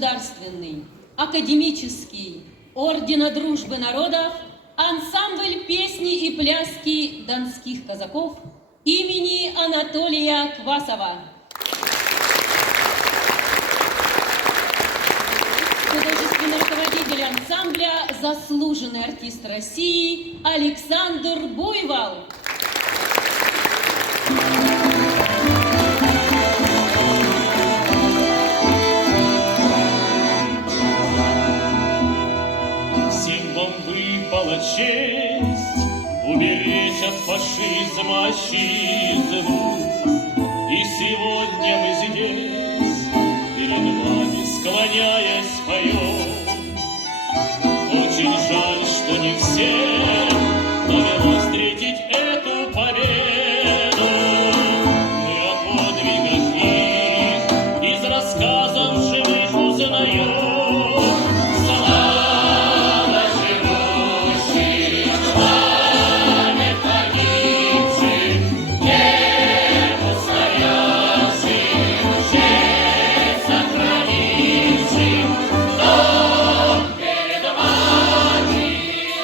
государственный, академический, Ордена Дружбы Народов, ансамбль песни и пляски донских казаков имени Анатолия Квасова. Художественный руководитель ансамбля, заслуженный артист России Александр Буйвол. Всем вам выпала честь уберечь от фашизма отчизну. И сегодня мы здесь, перед вами склоняясь, поем. Очень жаль, что не всем довелось встретить эту победу. Мы о подвигах их из рассказов живых узнаем.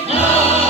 No!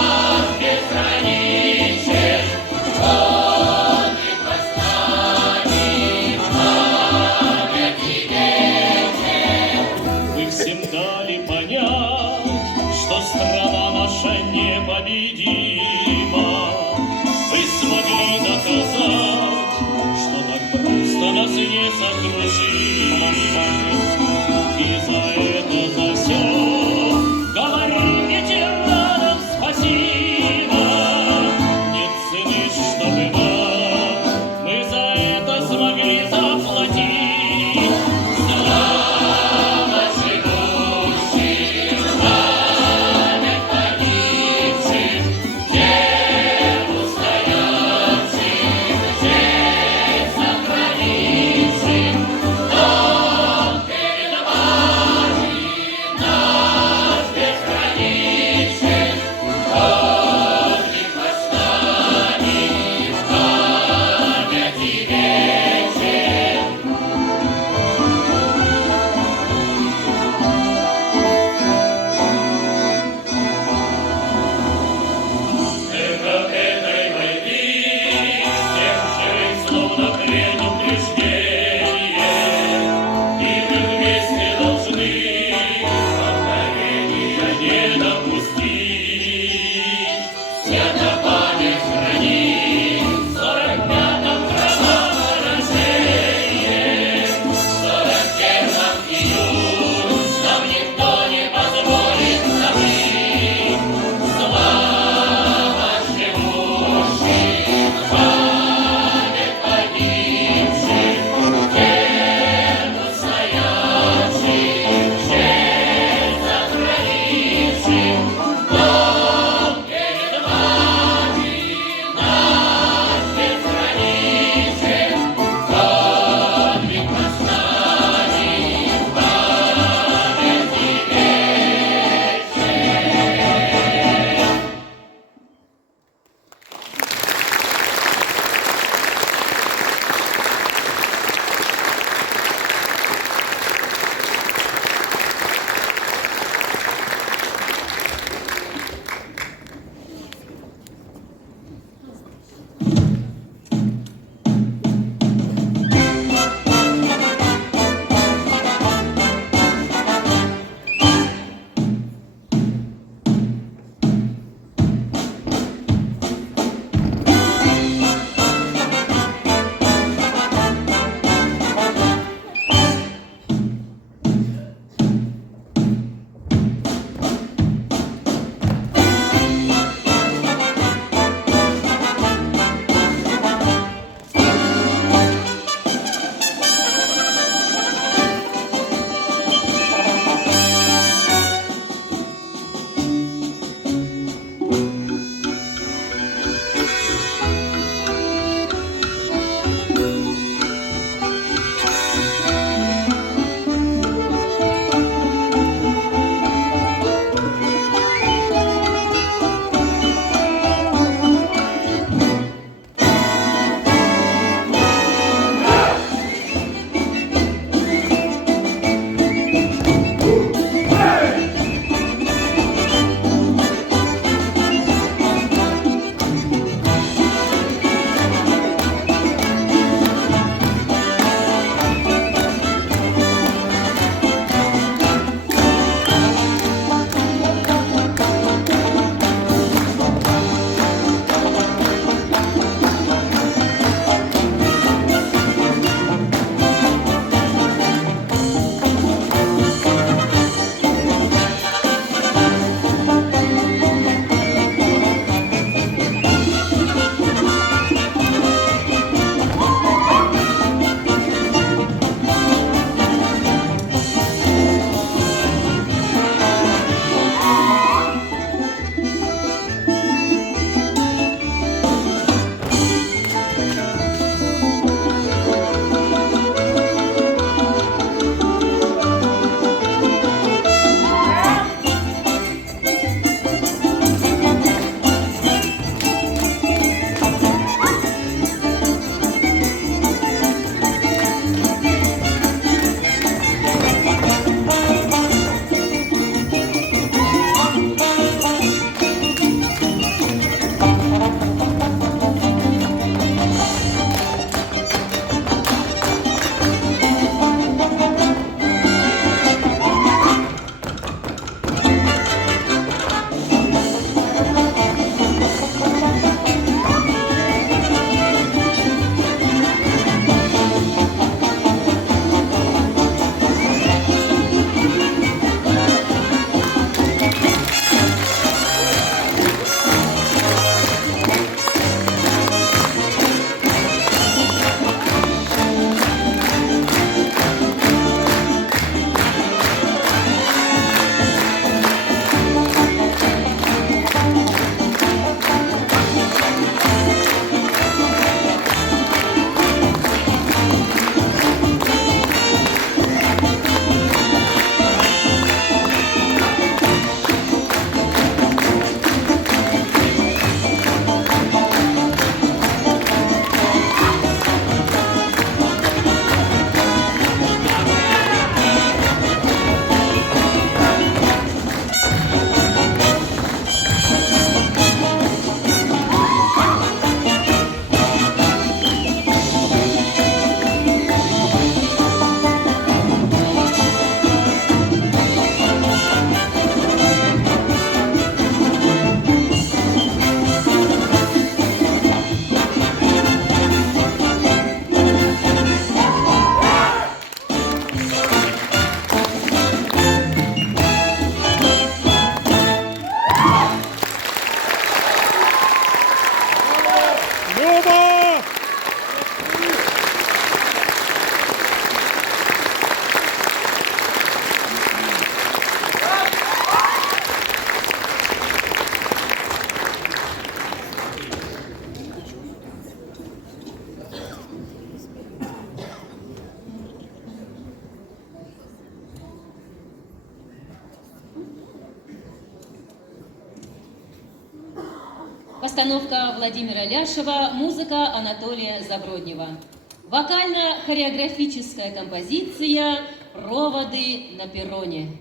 Постановка Владимира Ляшева, музыка Анатолия Заброднева. Вокально-хореографическая композиция «Проводы на перроне».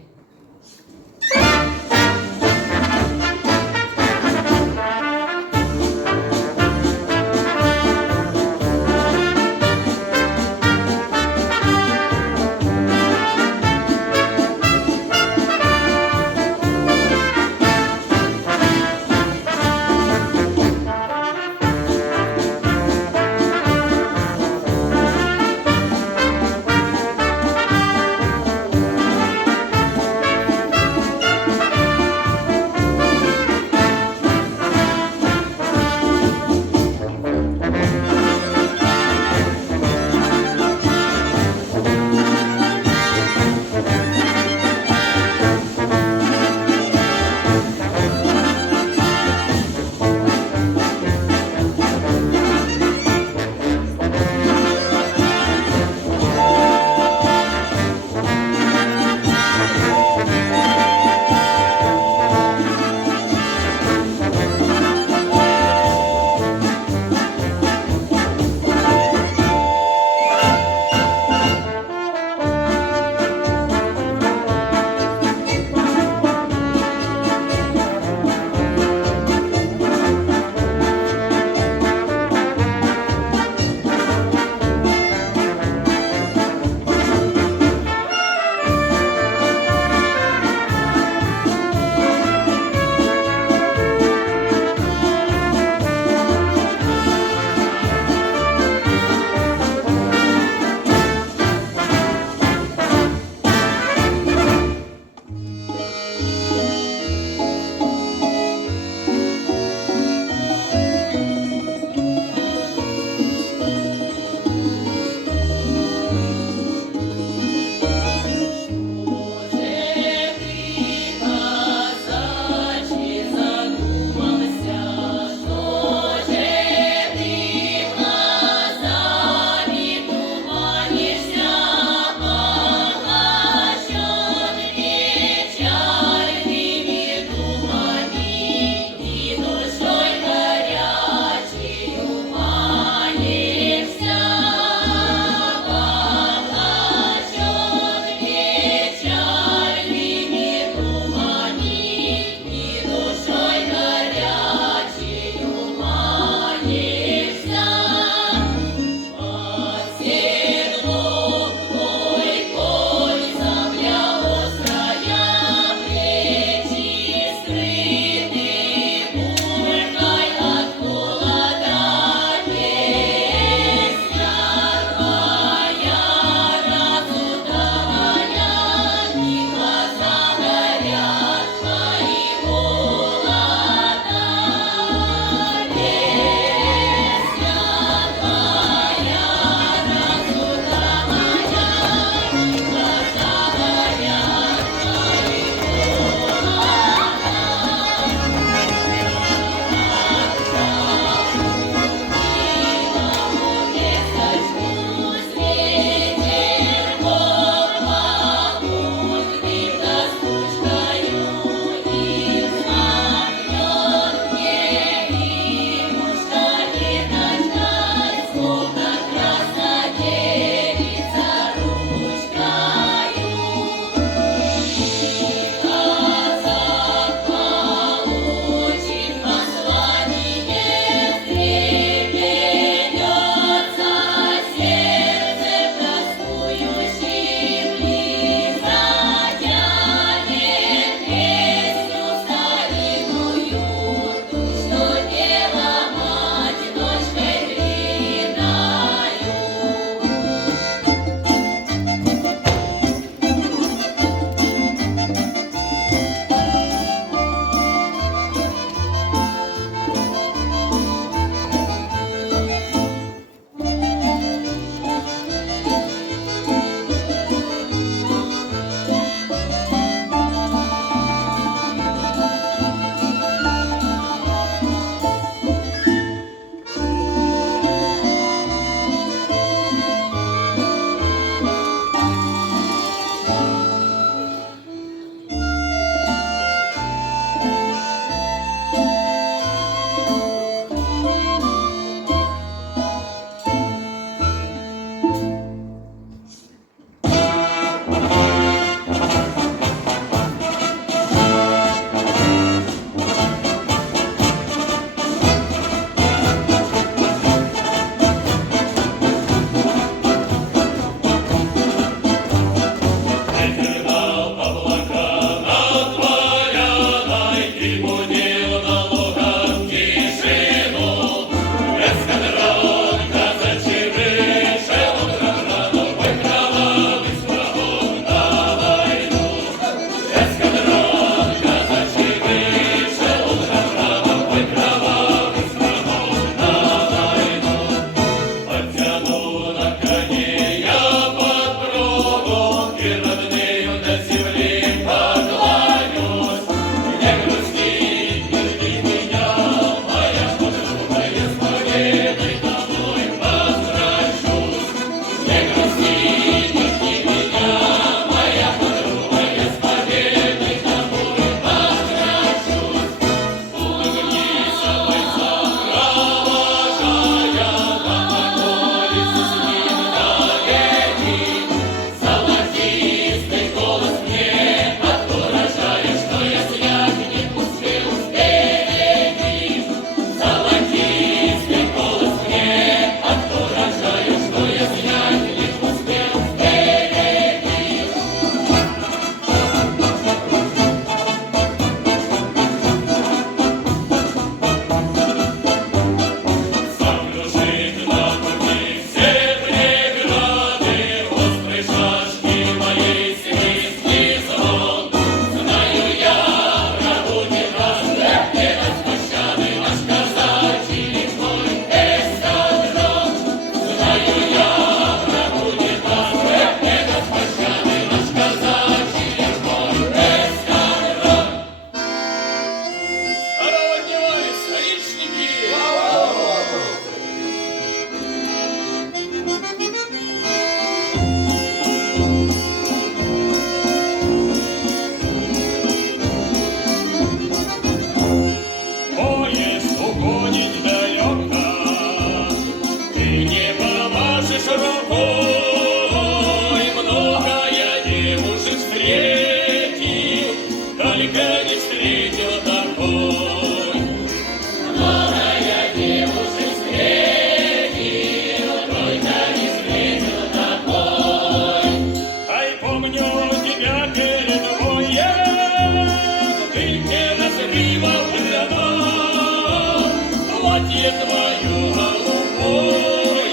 твое голубое,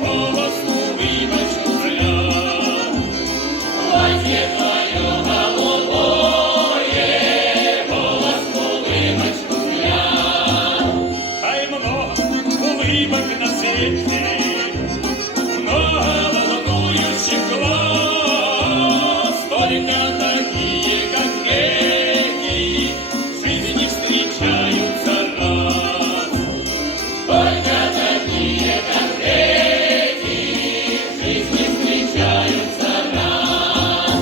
голосу выбачку зря. Платье твое голубое, голосу выбачку зря. Ай, много улыбок на свете, много волнующих глаз, только такие, как эти, в жизни не встречаются раз. Только такие, как эти, в жизни встречаются раз.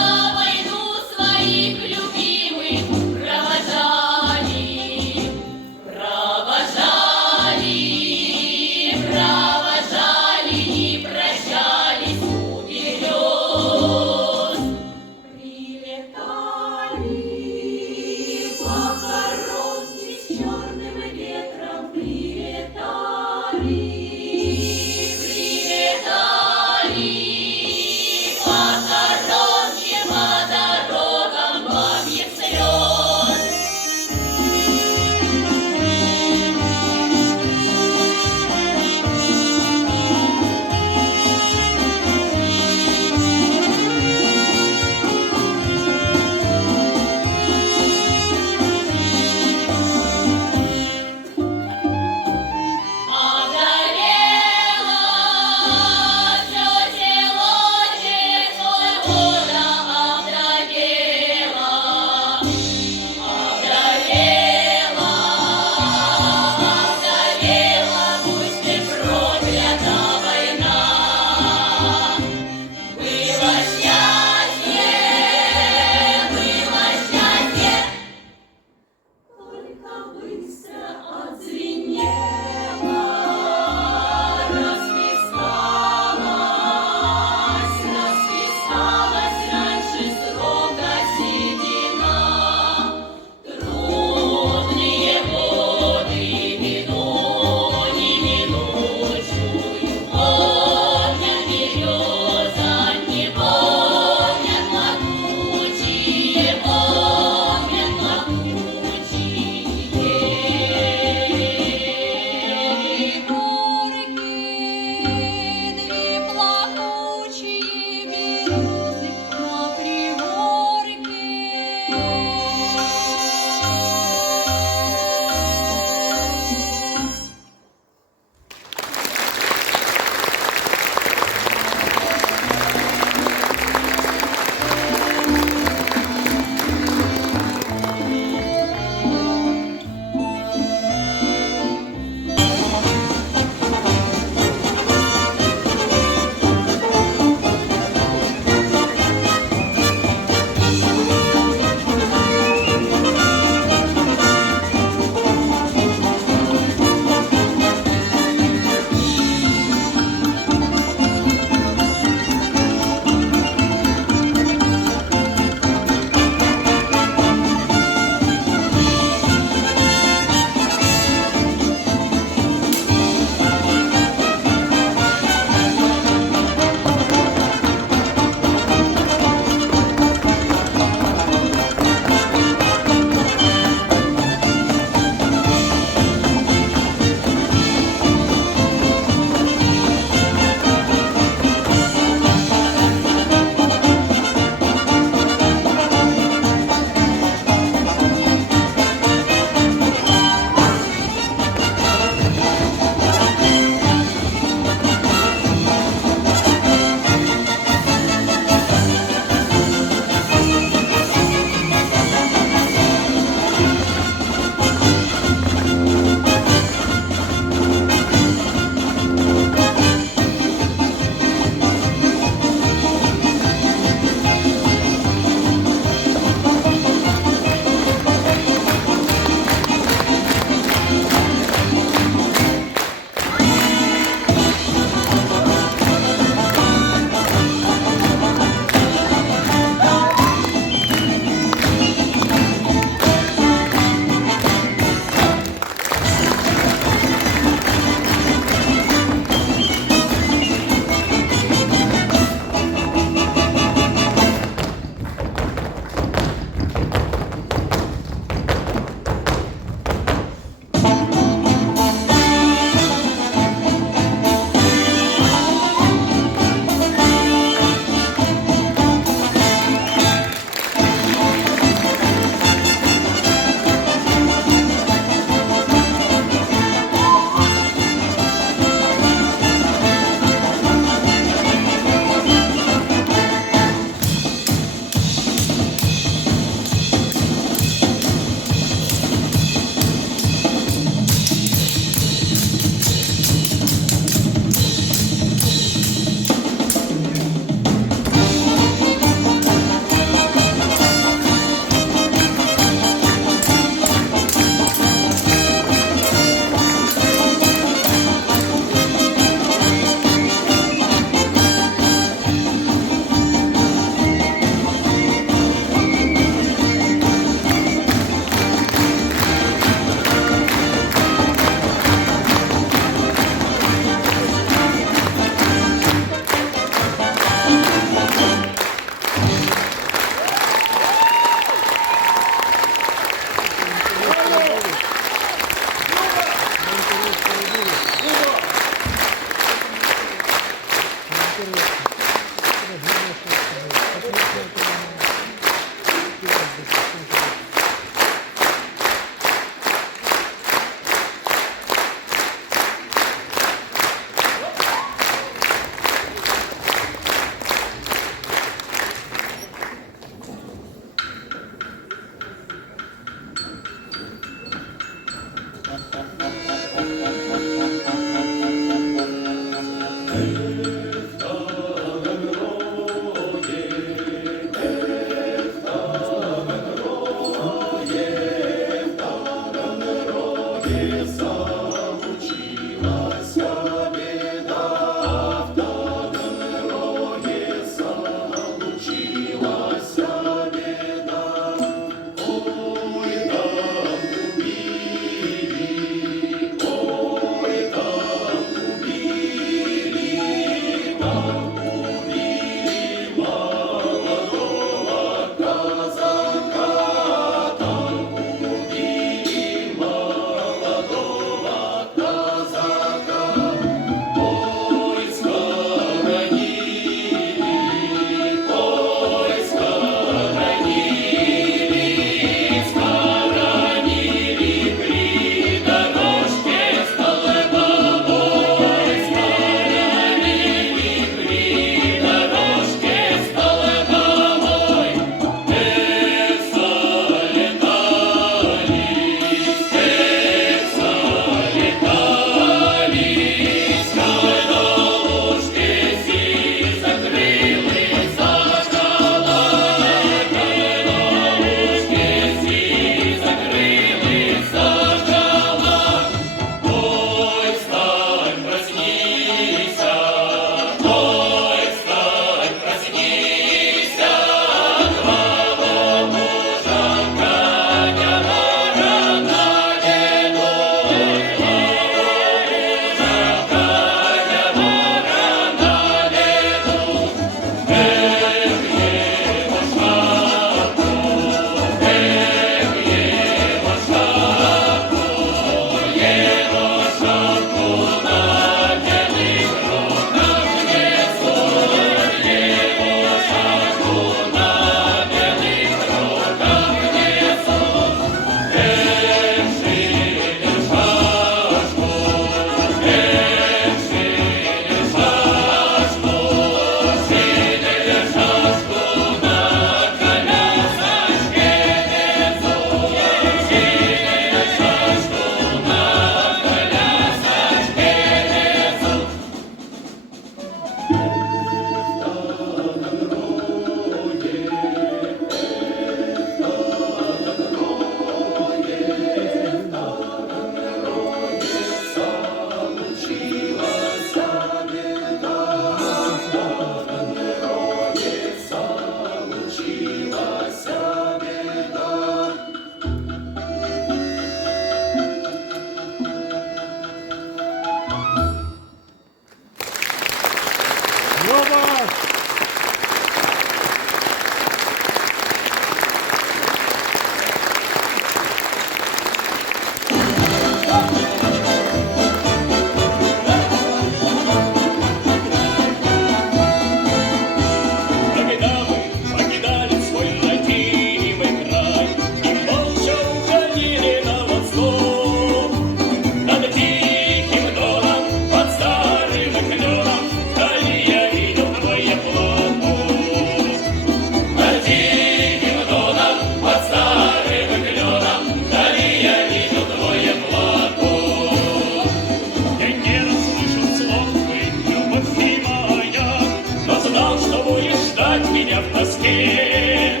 меня в тоске.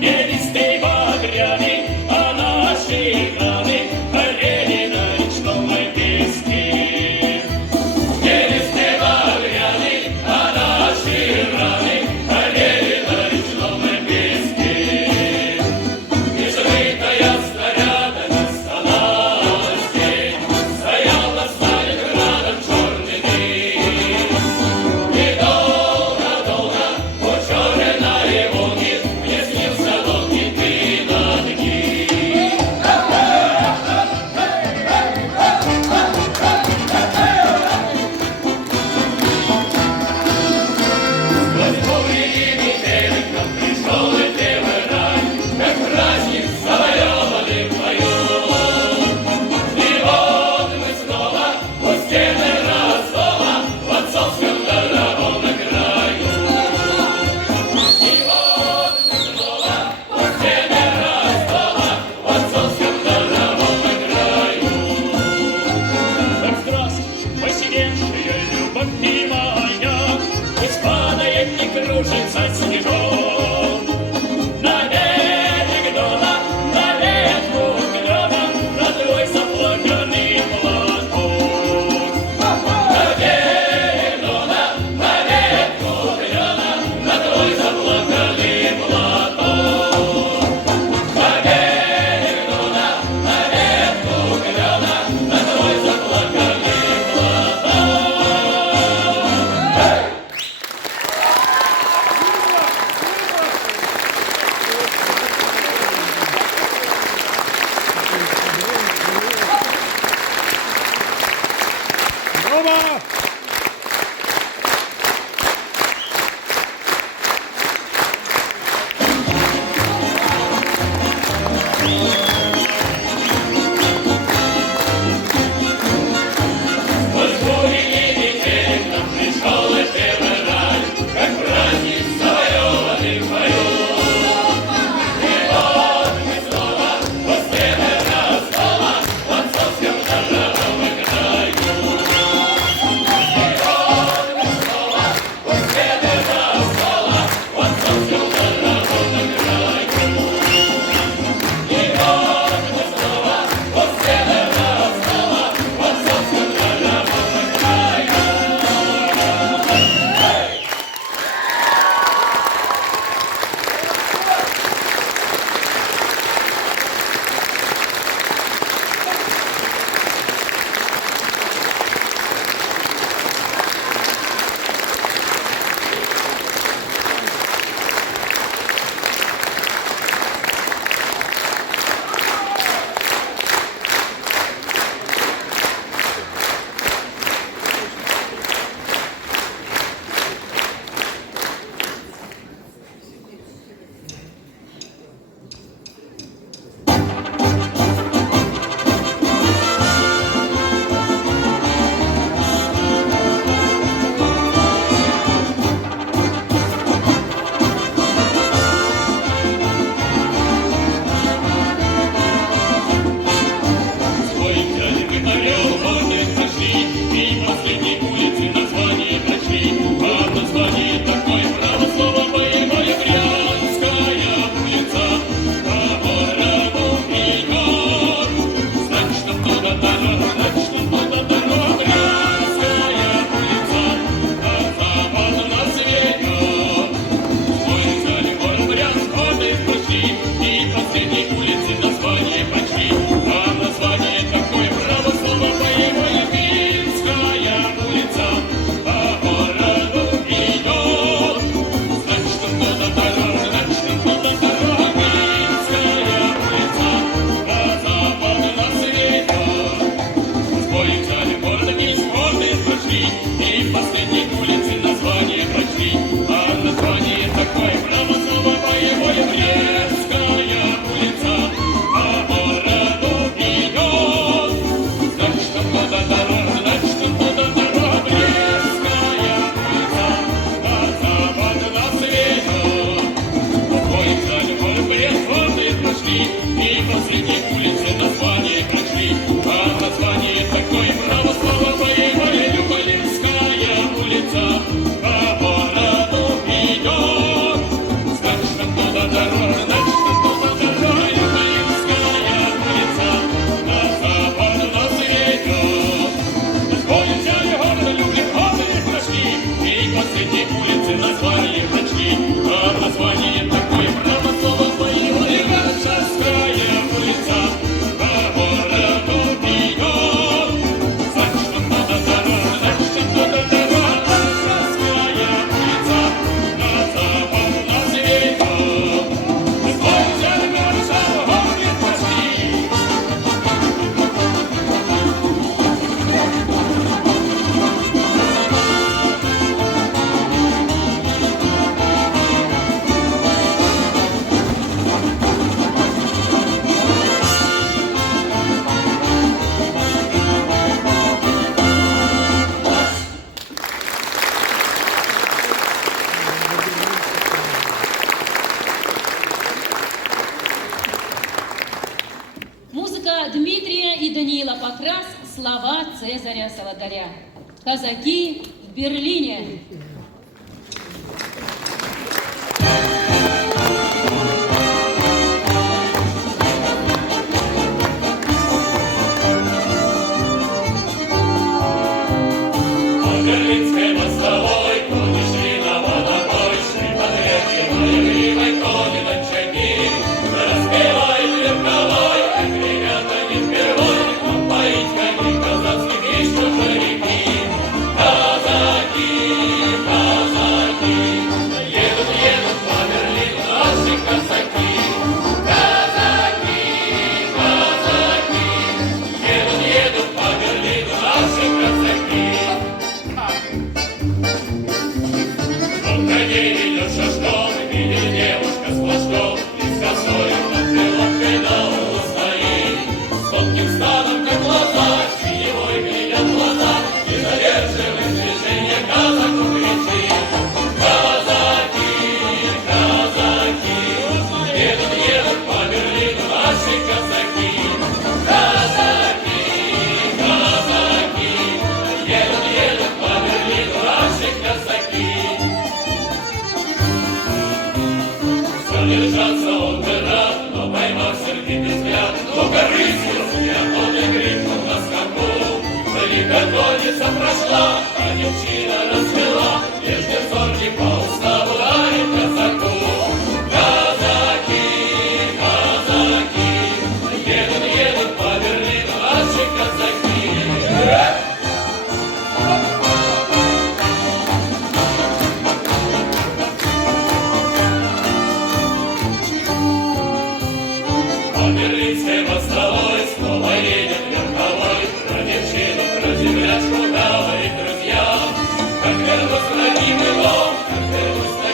Берестей багряный, а наши раны горели на речном песке. Берестей багряный, а наши раны горели на речном песке. Изрытая снарядами осталась тень, стоял над Сталинградом черный дым. И долго-долго у черной Волги мне снился долгий ты над ним. Сквозь бури и метели к нам пришел и первый рай, как праздник завоеванный в бою. И вот мы снова у стены Ростова в отцовском дорогом краю. И вот мы снова у стены Ростова в отцовском дорогом краю. Так здравствуй, посидевшая любовь ты моя, пусть падает, не кружится снежок. На берег Дона, на ветку клена, на твой заплаканный платок. На берег Дона, на ветку клена, на твой заплаканный платок. На берег Дона, на ветку клена, на твой заплаканный платок. Рома! Сквозь бури и метели к нам пришел и первый рай, как праздник завоеванный в бою. И вот мы снова у стены Ростова в отцовском дорогом краю. И вот мы снова у стены Ростова в отцовском дорогом краю. И вот мы снова у стены Ростова в отцовском дорогом краю. Свой взяли мы орел, вот и пошли, и последней улицы название прочли. А название такое право слово боевая Брянская улица. По городу идет, знать, что туда дорога, знать, что туда дорога. Брянская улица, а запад нас ведет. Свой взяли город Брянск, вот и пошли, и последней улицы название прочли. А название такое право слово боевое Минская улица. По городу идет, знать, что туда дорога, знать, что туда дорога. Минская улица, а запад нас ведет. Свой взяли город Минск, вот и пошли, и последней улицы название прочли. А название такое право слово боевое Брестская улица. По городу идет, знать, что туда дорога, знать, что туда дорога. Брестская улица, а запад нас ведет. Свой взяли город Брест, вот и пошли, и последней улицы название прочли. А название такое право слово боевое Люболинская улица. По городу идет, Даниила Покрас слова Цезаря Солотаря. Казаки в Берлине. По Берлинской мостовой кони шли на водопой, шли под реки игривой кони на чаги. Распевает верховой, как ребята не впервой, нам поить коней казацких еще жарики. Казаки, казаки, едут, едут по Берлину наши казаки. Казаки, казаки, едут, едут по Берлину наши казаки. Он на ней идет шашком, видит девушка с флажком, и с косою под крылоткой на углу стоит. С тонким станом, как глаза, синевой глядят глаза, и задерживает движение казаку кричит. Казаки, казаки, едут, едут по Берлину наши казаки. Казаки, казаки, едут, едут по Берлину наши казаки. Задержаться он бы рад, но поймав сердитый взгляд, ну-ка рысью, я тот и крикнул на скаку. Великоргонница прошла, а девчина расцвела, нежный взор не по уставу дарит казаку. Казаки, казаки, едут, едут по Берлину наши казаки. По Берлинской мостовой снова едет верховой, про девчину, про землячку говорит друзья. Как вернусь родимый дом, как вернусь на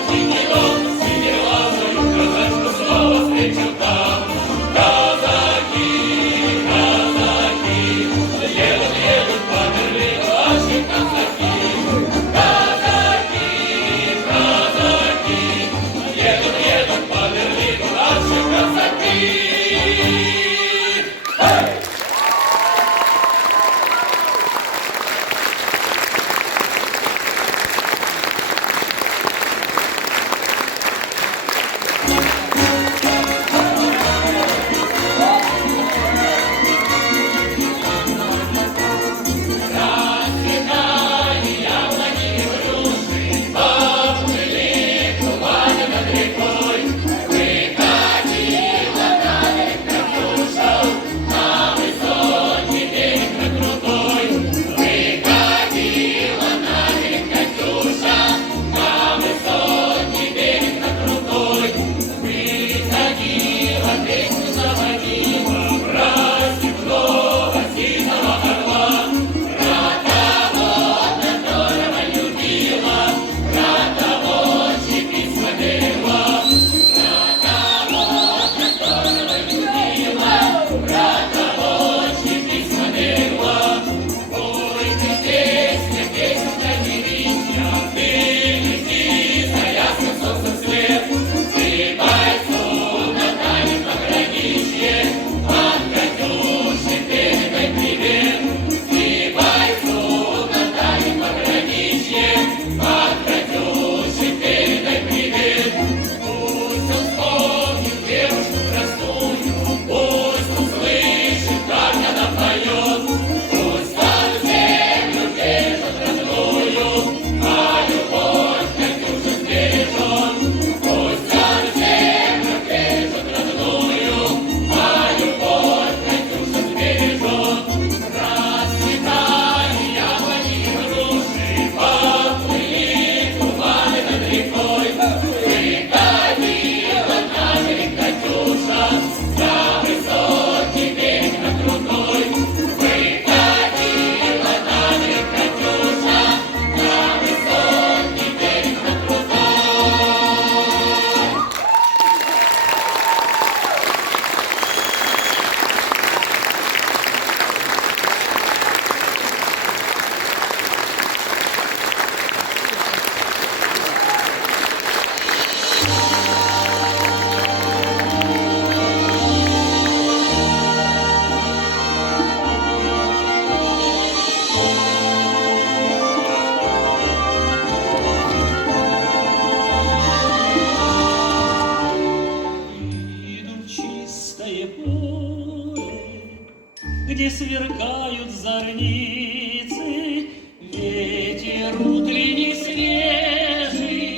где сверкают зорницы, ветер утренний свежий,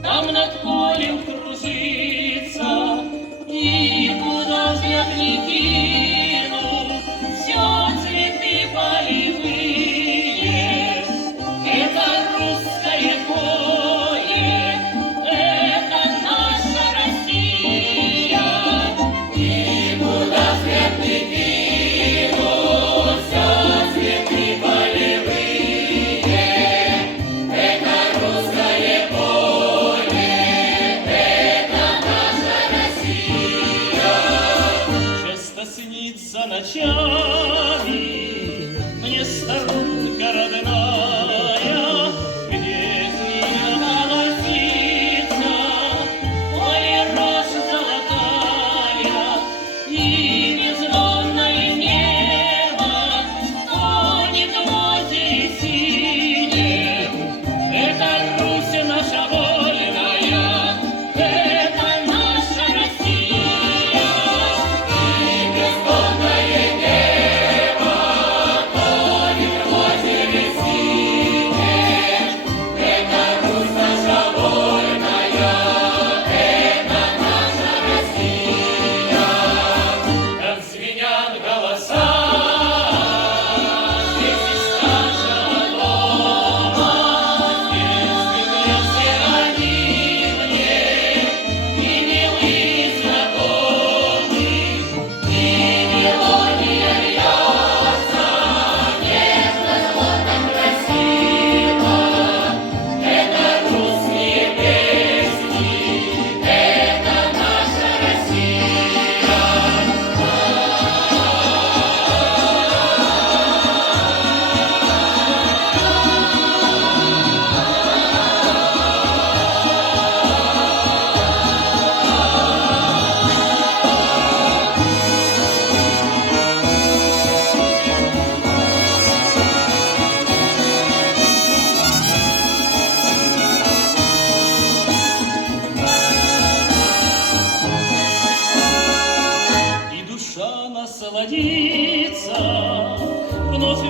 там над полем кружится, и куда взгляд не кину, все цветы полевые. Это русское поле, это наша Россия. И куда взгляд не кину, все цветы полевые. Это русское поле, это наша Россия. Часто снится ночами мне сторонка родная, где змея лосица, поле рожь золотая, и бездонное небо тонет в озере синем. Это Русь наша вольная, это наша Россия. И бездонное небо тонет в озере синем. Это Русь наша вольная, это наша Россия. Как звенят голоса, здесь из каждого дома, песни все они мне, и милые знакомые, и мелодия льется, нежно, злотом красиво. Это русские песни, это наша Россия. И душа насладится вновь